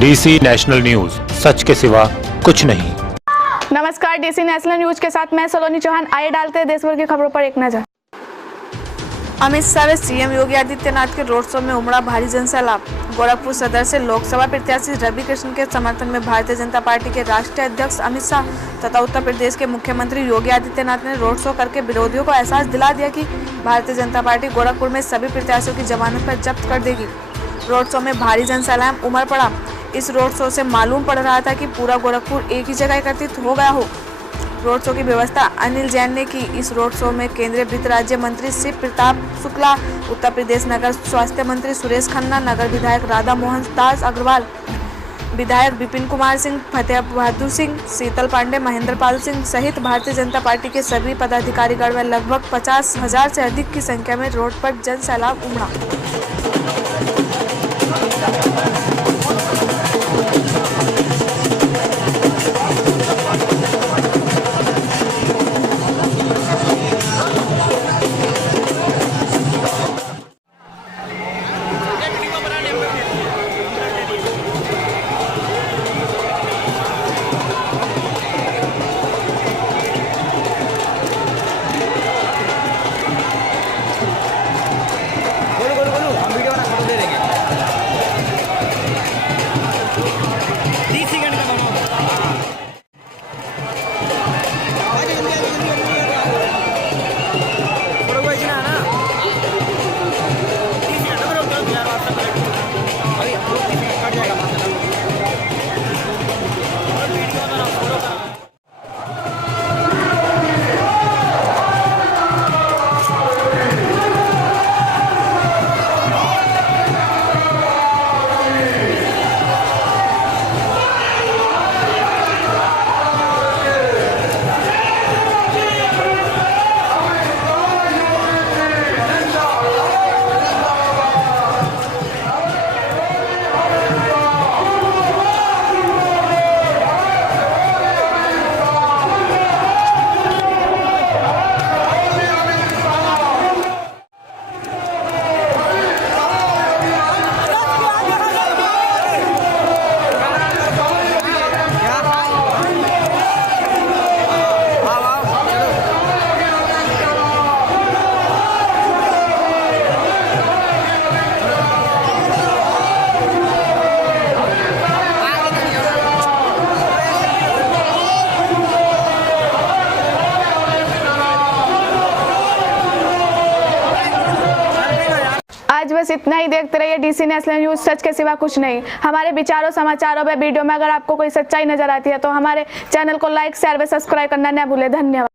D.c. National news, सच के सिवा कुछ नहीं। नमस्कार, D.c. नेशनल न्यूज के साथ मैं सलोनी चौहान। आइए डालते हैं देश भर की खबरों पर एक नजर। अमित शाह व सीएम योगी आदित्यनाथ के रोड शो में उमड़ा भारी जनसैलाब। गोरखपुर सदर से लोकसभा प्रत्याशी रवि कृष्ण के समर्थन में भारतीय जनता पार्टी के राष्ट्रीय अध्यक्ष अमित शाह तथा उत्तर प्रदेश के मुख्यमंत्री योगी आदित्यनाथ ने रोड शो करके विरोधियों को एहसास दिला दिया कि भारतीय जनता पार्टी गोरखपुर में सभी प्रत्याशियों की जमानत पर जब्त कर देगी। रोड शो में भारी जनसैलाब उमड़ पड़ा। इस रोड शो से मालूम पड़ रहा था कि पूरा गोरखपुर एक ही जगह एकत्रित हो गया हो। रोड शो की व्यवस्था अनिल जैन ने की। इस रोड शो में केंद्रीय वित्त राज्य मंत्री शिव प्रताप शुक्ला, उत्तर प्रदेश नगर स्वास्थ्य मंत्री सुरेश खन्ना, नगर विधायक राधा मोहन दास अग्रवाल, विधायक विपिन कुमार सिंह, फतेह बहादुर सिंह, शीतल पांडे, महेंद्र पाल सिंह सहित भारतीय जनता पार्टी के सभी पदाधिकारीगण व लगभग 50,000 से अधिक की संख्या में रोड पर जनसैलाब उमड़ा। आज बस इतना ही। देखते रहिए D.c. नेशनल न्यूज, सच के सिवा कुछ नहीं। हमारे विचारों, समाचारों व वीडियो में अगर आपको कोई सच्चाई नजर आती है तो हमारे चैनल को लाइक, शेयर व सब्सक्राइब करना न भूलें। धन्यवाद।